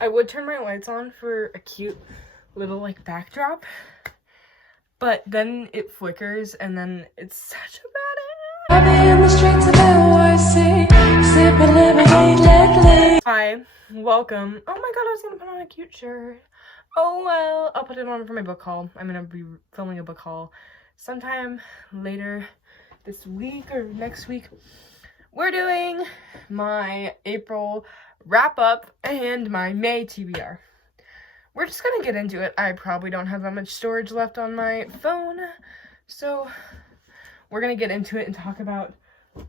I would turn my lights on for a cute little like backdrop, but then it flickers and then it's such a bad idea. In the streets of NYC, sipping lemonade lately. Hi, welcome. Oh my god, I was gonna put on a cute shirt. Oh well, I'll put it on for my book haul. I'm gonna be filming a book haul sometime later this week or next week. We're doing my April wrap up and my May TBR. We're just gonna get into it. I probably don't have that much storage left on my phone, so we're gonna get into it and talk about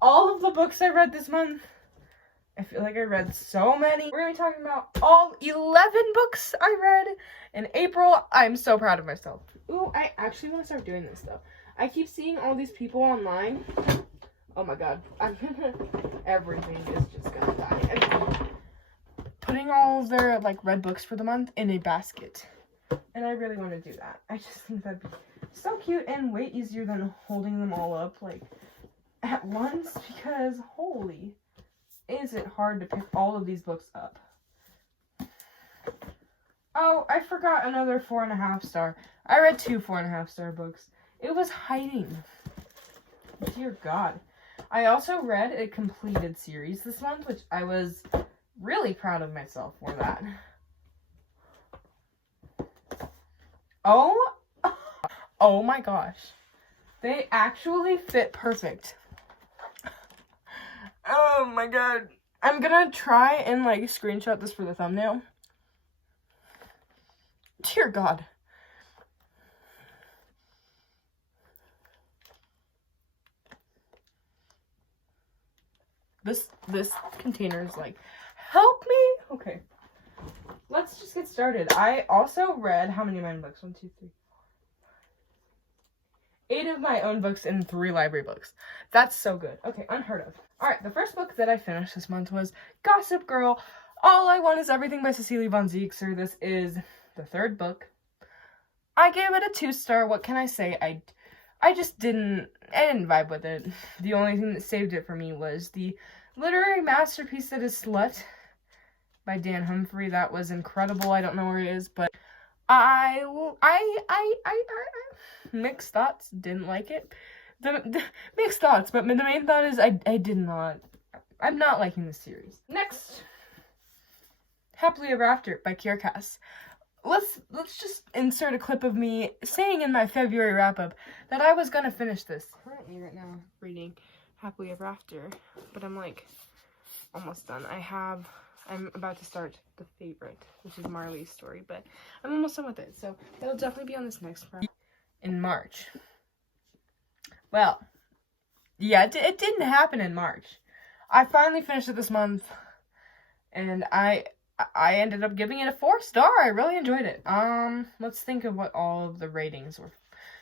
all of the books I read this month. I feel like I read so many. We're gonna be talking about all 11 books I read in April. I'm so proud of myself. Ooh, I actually want to start doing this though. I keep seeing all these people online. Oh my god, everything is just gonna die. Putting all of their like read books for the month in a basket, and I really want to do that. I just think that'd be so cute and way easier than holding them all up like at once, because holy, is it hard to pick all of these books up. Oh, I forgot another 4.5 star. I read 2 4.5 star books. It was hiding. Dear God. I also read a completed series this month, which I was really proud of myself for that. Oh my gosh. They actually fit perfect. Oh my god. I'm gonna try and like screenshot this for the thumbnail. Dear God. This container is like, help me. Okay. Let's just get started. I also read how many of my own books? 1, 2, 3, 4, 8 of my own books and 3 library books. That's so good. Okay, unheard of. Alright, the first book that I finished this month was Gossip Girl. All I Want Is Everything by Cecilia von Ziegler. This is the 3rd book. I gave it a 2 star. What can I say? I just didn't vibe with it. The only thing that saved it for me was the literary masterpiece that is Slut by Dan Humphrey. That was incredible. I don't know where it is, but I mixed thoughts. Didn't like it. The mixed thoughts, but the main thought is I'm not liking this series. Next, Happily Ever After by Kiera Cass. Let's just insert a clip of me saying in my February wrap-up that I was gonna finish this. Currently right now reading Happily Ever After, but I'm like almost done. I'm about to start The Favorite, which is Marley's story, but I'm almost done with it, so that'll definitely be on this next part in March. Well, yeah, it didn't happen in March. I finally finished it this month, and I ended up giving it a 4 star. I really enjoyed it. Let's think of what all of the ratings were.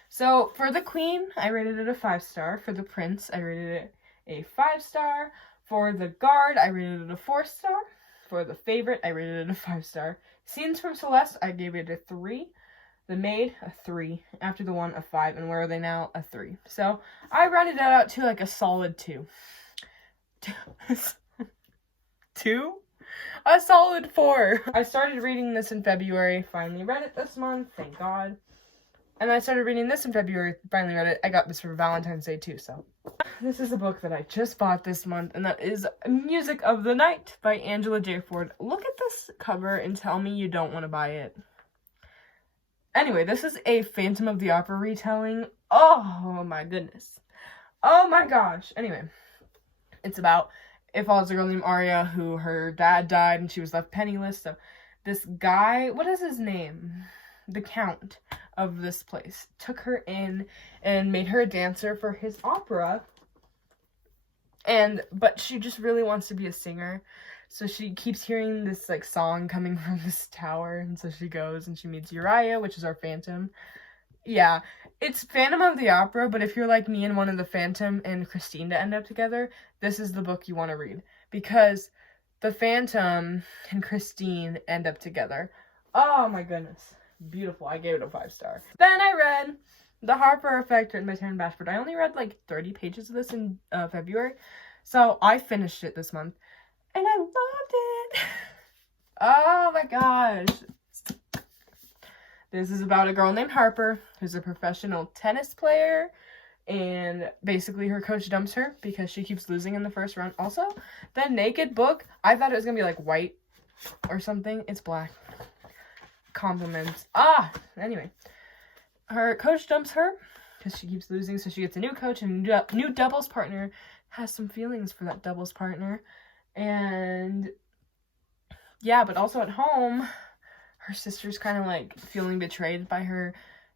So, for The Queen, I rated it a 5 star. For The Prince, I rated it a 5 star. For The Guard, I rated it a 4 star. For The Favorite, I rated it a 5 star. Scenes from Celeste, I gave it a 3. The Maid, a 3. After the One, a 5. And Where Are They Now, a 3. So, I rated that out to like a solid 2. 2? A solid 4. I started reading this in February, finally read it this month, thank God. And I started reading this in February, finally read it. I got this for Valentine's Day too, so. This is a book that I just bought this month, and that is Music of the Night by Angela J. Ford. Look at this cover and tell me you don't want to buy it. Anyway, this is a Phantom of the Opera retelling. Oh my goodness. Oh my gosh. Anyway, it's about, it follows a girl named Aria who her dad died and she was left penniless. So this guy, what is his name? The Count of this place took her in and made her a dancer for his opera. But she just really wants to be a singer. So she keeps hearing this like song coming from this tower, and so she goes and she meets Uriah, which is our Phantom. Yeah, it's Phantom of the Opera, but if you're like me and wanted the Phantom and Christine to end up together, this is the book you want to read. Because the Phantom and Christine end up together. Oh my goodness. Beautiful. I gave it a 5 star. Then I read The Harper Effect written by Taryn Bashford. I only read like 30 pages of this in February, so I finished it this month. And I loved it. Oh my my gosh. This is about a girl named Harper who's a professional tennis player, and basically her coach dumps her because she keeps losing in the first round. Also, the naked book, I thought it was gonna be like white or something. It's black. Compliments. Anyway, her coach dumps her because she keeps losing, so she gets a new coach, and a new doubles partner has some feelings for that doubles partner. And yeah, but also at home, her sister's kind of like feeling betrayed by her,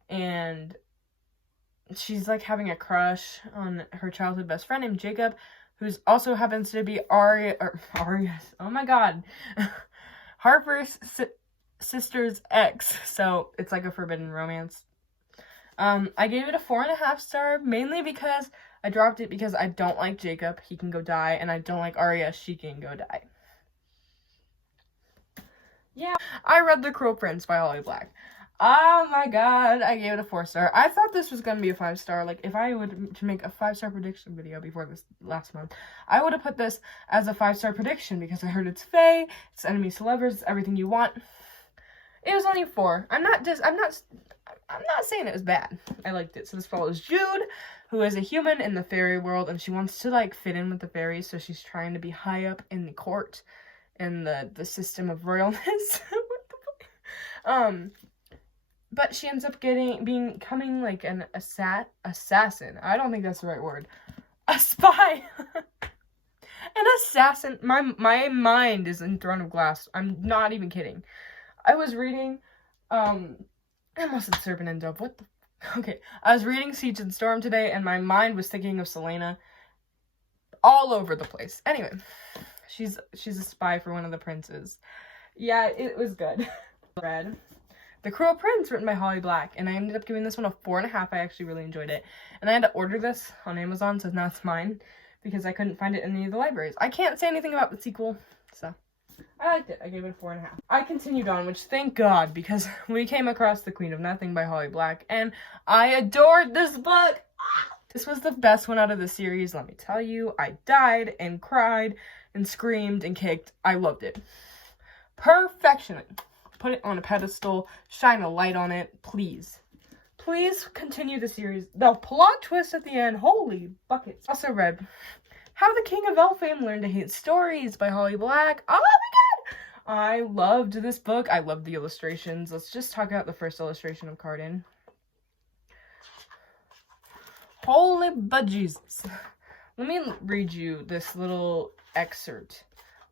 and she's like having a crush on her childhood best friend named Jacob, who's also happens to be Aria's, oh my god, Harper's sister's ex. So it's like a forbidden romance. I gave it a 4.5 star, mainly because I dropped it because I don't like Jacob, he can go die, and I don't like Aria, she can go die. Yeah, I read The Cruel Prince by Holly Black. Oh my god, I gave it a 4 star. I thought this was gonna be a 5 star. Like, if I would to make a 5-star prediction video before this last month, I would have put this as a 5-star prediction because I heard it's fae, it's enemies to lovers, it's everything you want. It was only 4. I'm not saying it was bad. I liked it. So this follows Jude, who is a human in the fairy world, and she wants to like fit in with the fairies, so she's trying to be high up in the court in the system of royalness. But she ends up becoming like an assassin. I don't think that's the right word. A spy. An assassin. My mind is in Throne of Glass. I'm not even kidding. I was reading, I almost said Serpent and Dove. What the? Okay. I was reading Siege and Storm today, and my mind was thinking of Selena all over the place. Anyway, she's a spy for one of the princes. Yeah, it was good. Read The Cruel Prince, written by Holly Black, and I ended up giving this one a 4.5. I actually really enjoyed it, and I had to order this on Amazon, so now it's mine because I couldn't find it in any of the libraries. I can't say anything about the sequel, so I liked it. I gave it a 4.5. I continued on, which thank God, because we came across The Queen of Nothing by Holly Black, and I adored this book. This was the best one out of the series, let me tell you. I died and cried and screamed and kicked. I loved it. Perfection. Put it on a pedestal. Shine a light on it, please. Please continue the series. The plot twist at the end, holy buckets. Also read How the King of Elfame Learned to Hate Stories by Holly Black. Oh my god! I loved this book. I loved the illustrations. Let's just talk about the first illustration of Cardan. Holy budgies. Let me read you this little excerpt.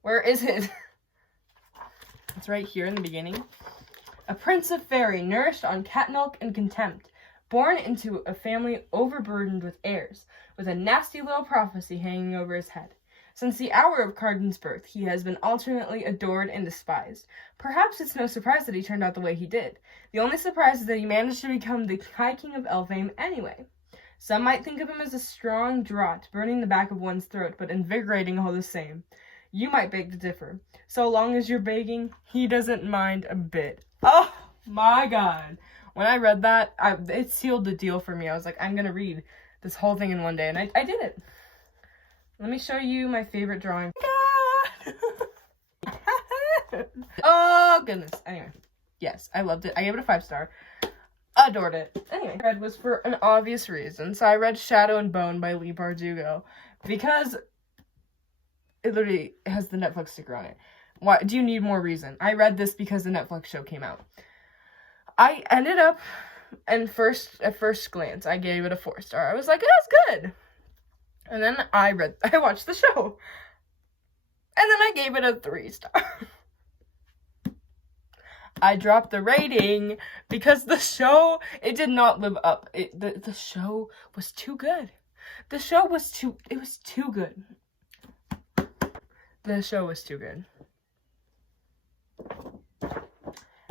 Where is it? It's right here in the beginning. A prince of fairy, nourished on cat milk and contempt, born into a family overburdened with heirs, with a nasty little prophecy hanging over his head. Since the hour of Cardan's birth, he has been alternately adored and despised. Perhaps it's no surprise that he turned out the way he did. The only surprise is that he managed to become the High King of Elfame anyway. Some might think of him as a strong draught, burning the back of one's throat, but invigorating all the same. You might beg to differ. So long as you're begging, he doesn't mind a bit. Oh my god. When I read that, it sealed the deal for me. I was like, I'm gonna read this whole thing in one day, and I did it. Let me show you my favorite drawing. Oh goodness. Anyway, yes, I loved it. I gave it a 5 star. Adored it. Anyway, read was for an obvious reason. So I read Shadow and Bone by Leigh Bardugo because it literally has the Netflix sticker on it. Why do you need more reason? I read this because the Netflix show came out. I ended up, at first glance, I gave it a 4 star. I was like, that's good. And then I watched the show. And then I gave it a 3 star. I dropped the rating because the show, it did not live up. The show was too good. The show was too good. The show was too good.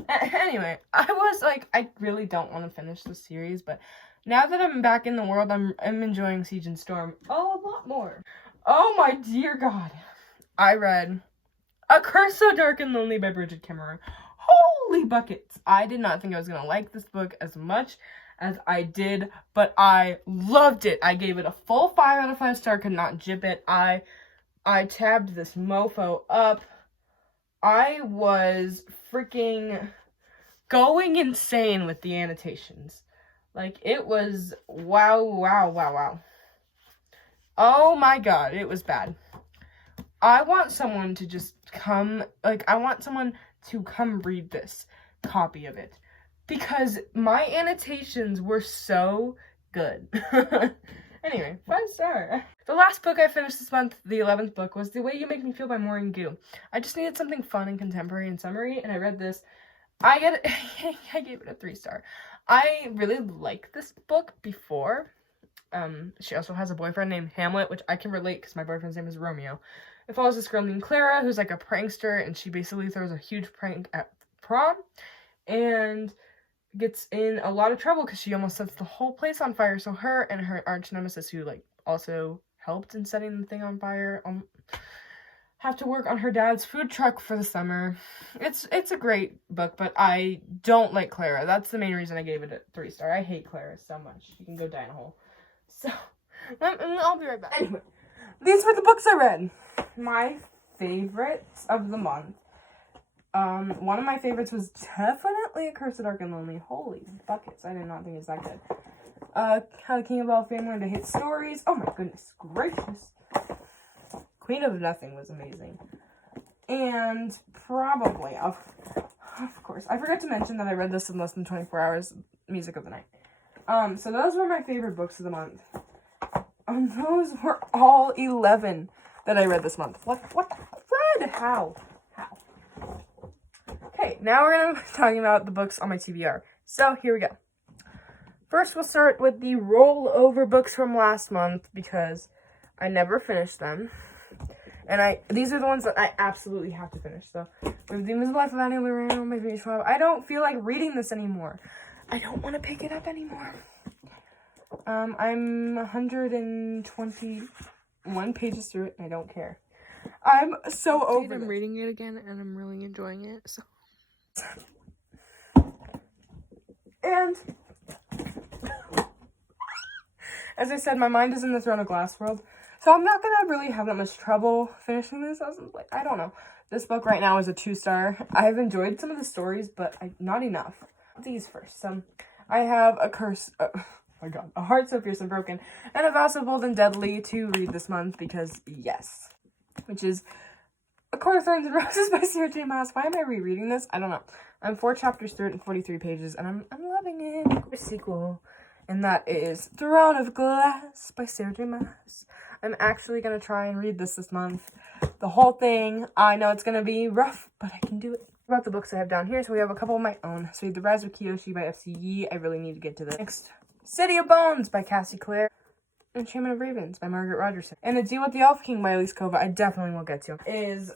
Anyway, I was like, I really don't want to finish the series, but now that I'm back in the world, I'm enjoying Siege and Storm a lot more. Oh my dear God. I read A Curse So Dark and Lonely by Bridget Cameron. Holy buckets. I did not think I was going to like this book as much as I did, but I loved it. I gave it a full 5 out of 5 star, could not jip it. I tabbed this mofo up. I was freaking going insane with the annotations. Like, it was wow. Oh my god, it was bad. I want someone to just come, I want someone to come read this copy of it. Because my annotations were so good. Anyway, 5 star. The last book I finished this month, the 11th book, was The Way You Make Me Feel by Maureen Gu. I just needed something fun and contemporary and summery, and I read this. I gave it a 3 star. I really liked this book before. She also has a boyfriend named Hamlet, which I can relate because my boyfriend's name is Romeo. It follows this girl named Clara, who's like a prankster, and she basically throws a huge prank at prom, and gets in a lot of trouble because she almost sets the whole place on fire. So her and her arch nemesis, who like also helped in setting the thing on fire, have to work on her dad's food truck for the summer. It's a great book, but I don't like Clara. That's the main reason I gave it a 3 star. I hate Clara so much. You can go die in a hole. So I'll be right back. Anyway, these were the books I read. My favorites of the month. One of my favorites was definitely A Curse of Dark and Lonely. Holy buckets, I did not think it was that good. How the King of All Fame Learned to Hate Stories. Oh my goodness gracious. Queen of Nothing was amazing. And probably, of course, I forgot to mention that I read this in less than 24 hours, Music of the Night. So those were my favorite books of the month. Those were all 11 that I read this month. What the Fred? How? Okay, now we're going to be talking about the books on my TBR. So, here we go. First, we'll start with the rollover books from last month, because I never finished them. And these are the ones that I absolutely have to finish. So, we have The Invisible Life of Annie Lorraine by Phoebe Schwab. I don't feel like reading this anymore. I don't want to pick it up anymore. I'm 121 pages through it, and I don't care. I'm so over it. I'm reading it again, and I'm really enjoying it, so. And as I said, my mind is in the Throne of Glass world, so I'm not gonna really have that much trouble finishing this. I don't know. This book right now is a 2 star. I've enjoyed some of the stories, but not enough. These first. I have A Curse. Oh my god, A Heart So Fierce and Broken, and A Vow So Bold and Deadly to read this month because yes, which is A Court of Thorns and Roses by Sarah J. Maas. Why am I rereading this? I don't know. I'm 4 chapters through it and 43 pages, and I'm loving it. The sequel, and that is Throne of Glass by Sarah J. Maas. I'm actually going to try and read this month. The whole thing. I know it's going to be rough, but I can do it. About the books I have down here, so we have a couple of my own. So we have The Rise of Kyoshi by F.C. Yee. I really need to get to this. Next, City of Bones by Cassie Clare. And Shaman of Ravens by Margaret Rogerson. And The Deal with the Elf King by Elise Kova, I definitely will get to. Is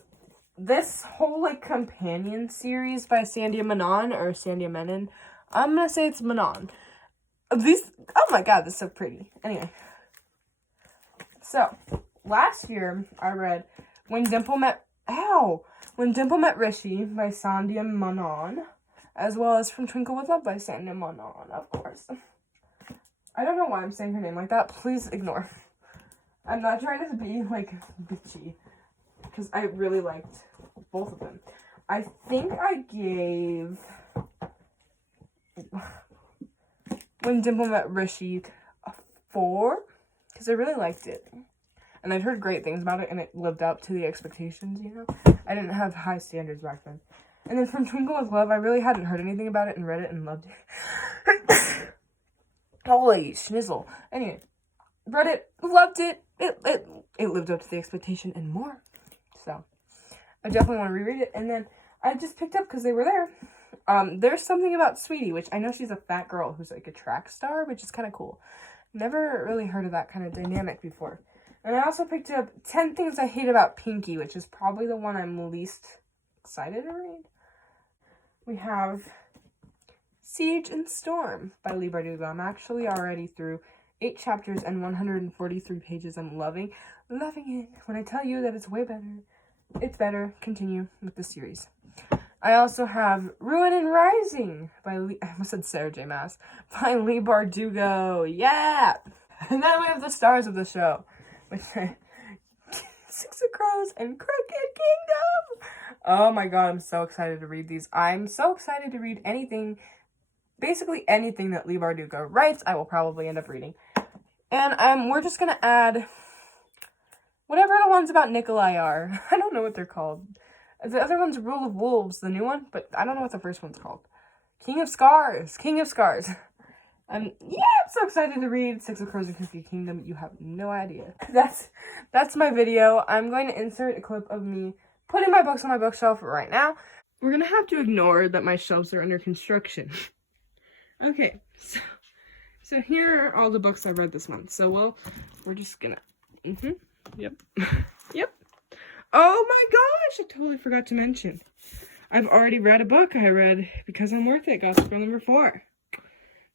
this whole, companion series by Sandia Menon, or Sandia Menon. I'm gonna say it's Menon. Oh my god, this is so pretty. Anyway. So, last year, I read When Dimple Met Rishi by Sandia Menon, as well as From Twinkle with Love by Sandia Menon, of course. I don't know why I'm saying her name like that. Please ignore. I'm not trying to be, bitchy, because I really liked both of them. I think I gave When Dimple Met Rishi a 4, because I really liked it. And I'd heard great things about it, and it lived up to the expectations, I didn't have high standards back then. And then From Twinkle with Love, I really hadn't heard anything about it and read it and loved it. Holy schnizzle. Anyway, read it, loved it. It lived up to the expectation and more. So, I definitely want to reread it. And then I just picked up because they were there. There's something about Sweetie, which I know she's a fat girl who's a track star, which is kind of cool. Never really heard of that kind of dynamic before. And I also picked up 10 Things I Hate About Pinky, which is probably the one I'm least excited to read. We have Siege and Storm by Leigh Bardugo. I'm actually already through 8 chapters and 143 pages. I'm loving it. When I tell you that it's way better, it's better. Continue with the series. I also have Ruin and Rising by I almost said Sarah J. Maas, by Leigh Bardugo. Yeah! And then we have the stars of the show, which are Six of Crows and Crooked Kingdom. Oh my god, I'm so excited to read these. I'm so excited to read anything, basically anything that Leigh Bardugo writes, I will probably end up reading. And we're just gonna add whatever the ones about Nikolai are. I don't know what they're called. The other one's Rule of Wolves, the new one, but I don't know what the first one's called. King of Scars. King of Scars. I'm so excited to read Six of Crows and Cookie Kingdom. You have no idea. That's my video. I'm going to insert a clip of me putting my books on my bookshelf right now. We're gonna have to ignore that my shelves are under construction. Okay, so here are all the books I've read this month. So we're just gonna, yep. Yep. Oh my gosh, I totally forgot to mention. I've already read a book. I read Because I'm Worth It, Gossip Girl number 4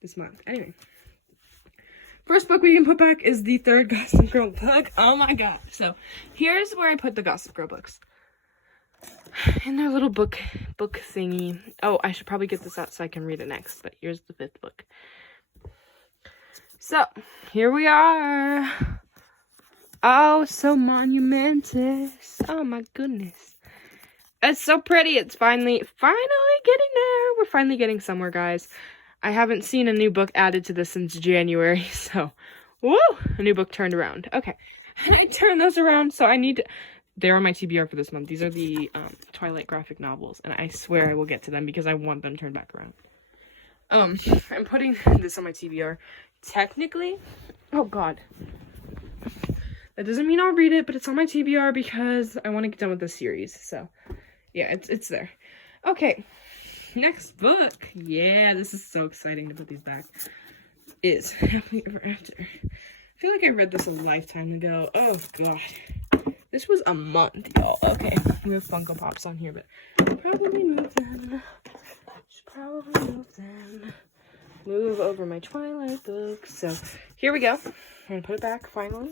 this month. Anyway, first book we can put back is the third Gossip Girl book. Oh my god. So here's where I put the Gossip Girl books. In their little book thingy. Oh, I should probably get this out so I can read it next, but here's the 5th book. So, here we are. Oh, so monumentous. Oh my goodness. It's so pretty. It's finally getting there. We're finally getting somewhere, guys. I haven't seen a new book added to this since January, so woo! A new book turned around. Okay. And I turned those around, so I need to... They're on my TBR for this month. These are the Twilight graphic novels, and I swear I will get to them because I want them turned back around. I'm putting this on my TBR. Technically, oh god. That doesn't mean I'll read it, but it's on my TBR because I want to get done with this series. So, yeah, it's there. Okay, next book. Yeah, this is so exciting to put these back. Is Happily Ever After. I feel like I read this a lifetime ago. Oh god. This was a month, y'all. Okay, we have Funko Pops on here, but probably move them. Should probably move them. Move over my Twilight book. So, here we go. I'm gonna put it back, finally,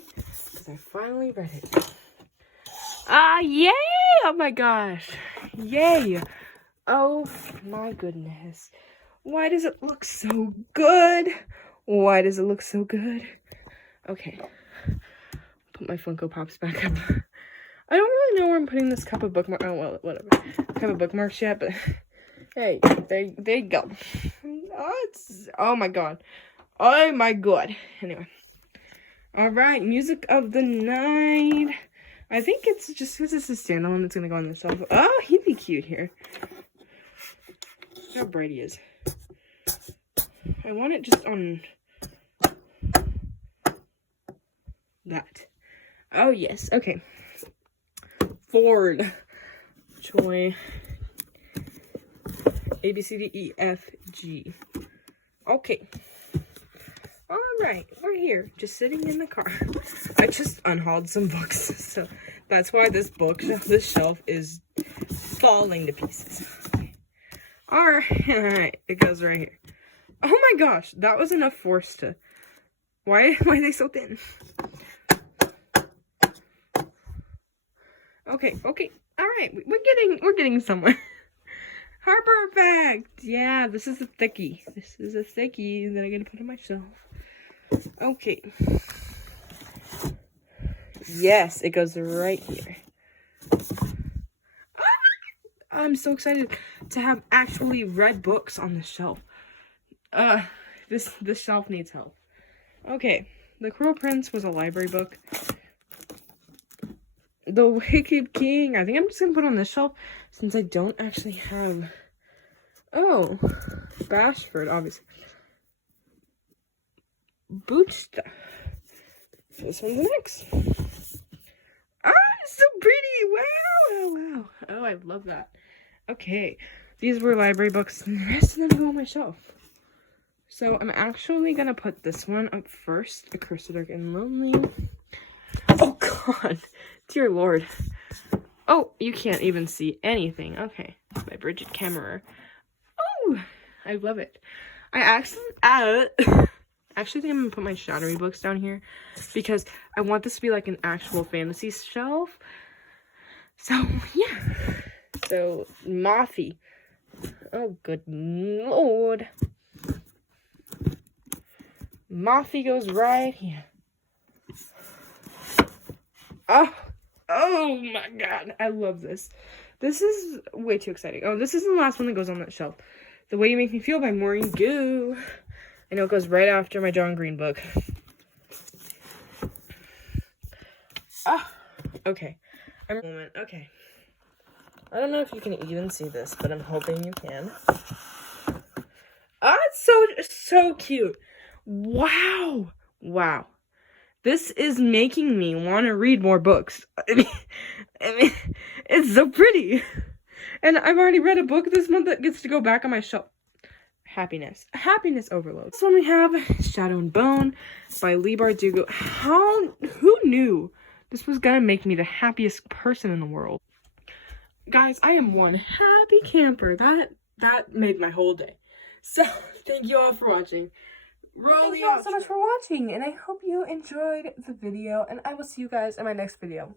because I finally read it. Ah, yay! Oh my gosh. Yay! Oh my goodness. Why does it look so good? Why does it look so good? Okay. Put my Funko Pops back up. I don't really know where I'm putting this cup of bookmarks. Oh, well, whatever. Cup of bookmarks yet, but hey, there you go. Oh my god. Oh my god. Anyway. Alright, Music of the Night. I think it's just because it's a standalone that's gonna go on the shelf. Oh, he'd be cute here. Look how bright he is. I want it just on that. Oh, yes. Okay. Ford. Joy. A, B, C, D, E, F, G. Okay. Alright, we're here. Just sitting in the car. I just unhauled some books, so that's why this shelf is falling to pieces. Alright, it goes right here. Oh my gosh, that was enough force to... Why are they so thin? Okay. Alright, we're getting somewhere. Harper Effect! Yeah, this is a thickie. This is a thickie that I'm gonna put on my shelf. Okay. Yes, it goes right here. I'm so excited to have actually read books on this shelf. This shelf needs help. Okay, The Cruel Prince was a library book. The Wicked King, I think I'm just gonna put on this shelf since I don't actually have... Oh, Bashford, obviously. Boochta. This one's next. Ah, it's so pretty! Wow! Oh, I love that. Okay, these were library books, and the rest of them go on my shelf. So I'm actually gonna put this one up first, A Curse of Dark and Lonely. Oh god, dear lord. Oh, you can't even see anything. Okay, by Bridget Kammerer. Oh, I love it. I actually think I'm gonna put my Shonnery books down here because I want this to be like an actual fantasy shelf. So yeah. So Mothy. Oh good lord. Mothy goes right here. Oh my god, I love this. This is way too exciting. Oh, this isn't the last one that goes on that shelf. The Way You Make Me Feel by Maureen Goo. I know it goes right after my John Green book. Ah, okay. Okay. I don't know if you can even see this, but I'm hoping you can. Ah, it's so cute. Wow. Wow. This is making me want to read more books. I mean, it's so pretty. And I've already read a book this month that gets to go back on my shelf. Happiness overload. This one we have Shadow and Bone by Leigh Bardugo. Who knew this was gonna make me the happiest person in the world? Guys, I am one happy camper. That made my whole day. So thank you all for watching. Thank you all so much for watching, and I hope you enjoyed the video, and I will see you guys in my next video.